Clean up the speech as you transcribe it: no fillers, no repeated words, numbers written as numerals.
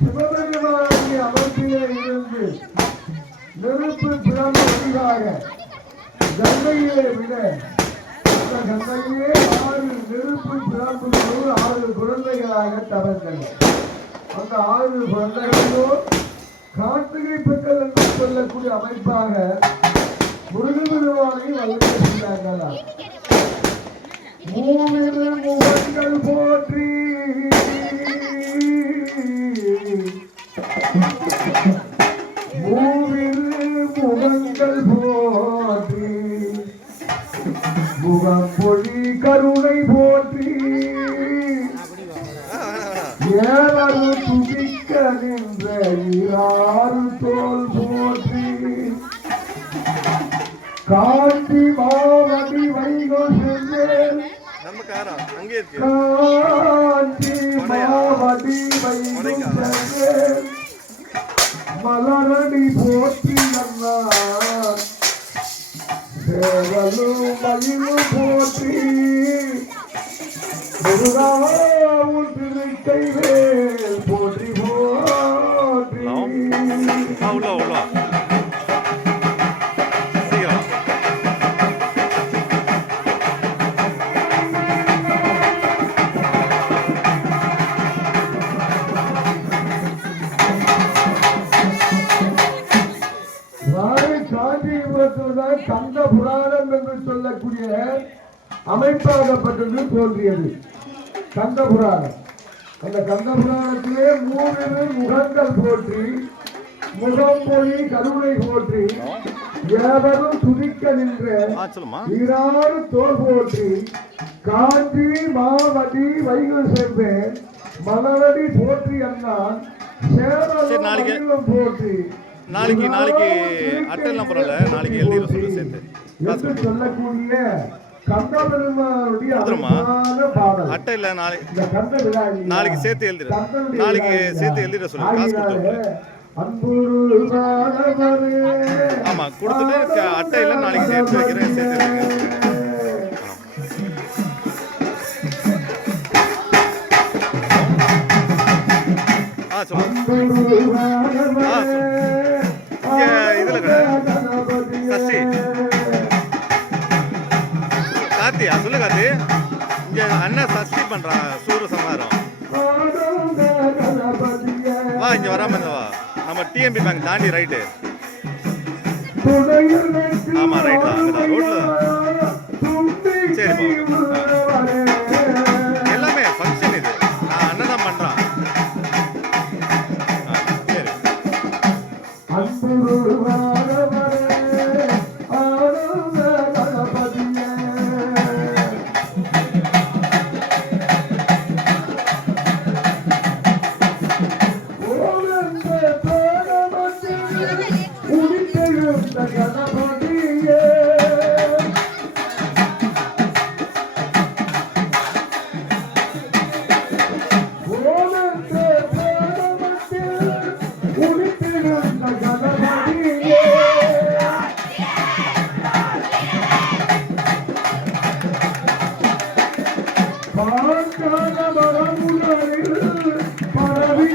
சிவபெருமானுடைய அமைப்பிலே இருந்து நெருப்பு பிறந்ததாக கங்கையை விட அந்த கங்கையே 6 நெருப்பு பிறப்புகளோடு 6 குழந்தைகளாக தவறுகள். அந்த 6 குழந்தைகளோ கார்த்திகை பெண்கள் என்று சொல்லக்கூடிய அமைப்பாக முருகபெருமானை வழிபட்டு செய்தார்களா. மூவிரு முகங்கள் போற்றி மூவிரு முகங்கள் போற்றி முகப்பொழி கருணை போற்றி ஏழு துதிக்க நின்ற 6 தோல் போற்றி காந்தி மாவடி வைகோ சென்றேன் காந்தி மாவடி வைகோ சென்றேன் மலரடி போற்றி நன்னார் சேவலும் மயிலும் போற்றி முருகாவும் திருக்கை வேல் போற்றி போற்றி. கந்த புராணம் என்று சொல்லக்கூடிய அமைப்பாகப்பட்டது தோன்றியது கந்த புராணம். அந்த கந்த புராணத்திலே 3 முகங்கள் போற்றி முகம்பொழி கருணை போற்றி ஏவரும் துதிக்க நின்ற 6 தோல் போற்றி காஞ்சி மாவடி வைகு செவ்வேன் மலரடி போற்றி அண்ணான் சேவலும் போற்றி. நாளைக்கு அட்டெல்லாம் பரவாயில்ல, நாளைக்கு எழுதிட சொல்லி சேர்த்து சொல்லக்கூடிய கந்தபெருமானுடைய அட்டை இல்லை, நாளைக்கு சேர்த்து எழுதிட, நாளைக்கு சேர்த்து எழுதிட சொல்லி காசு கொடுத்து. ஆமா கொடுத்துட்டு அட்டை இல்லை, நாளைக்கு சேர்த்து வைக்கிறேன், சேர்த்து வைக்கிறேன். இதுல சஷ்டி கார்த்தியா சொல்லு கார்த்தி, இங்க அண்ணன் சஷ்டி பண்றான் சூரசம்ஹாரம். வா இங்க வராம இருந்தா வா, நம்ம டிஎம்பி பேங்க் தாண்டி ரைட்டு. ஆமா ரைட் தான், அங்கதான் ரோட்ல தான். சரி எல்லாமே ஃபங்க்ஷன் இது, அண்ணன் தான் பண்றான். பரவி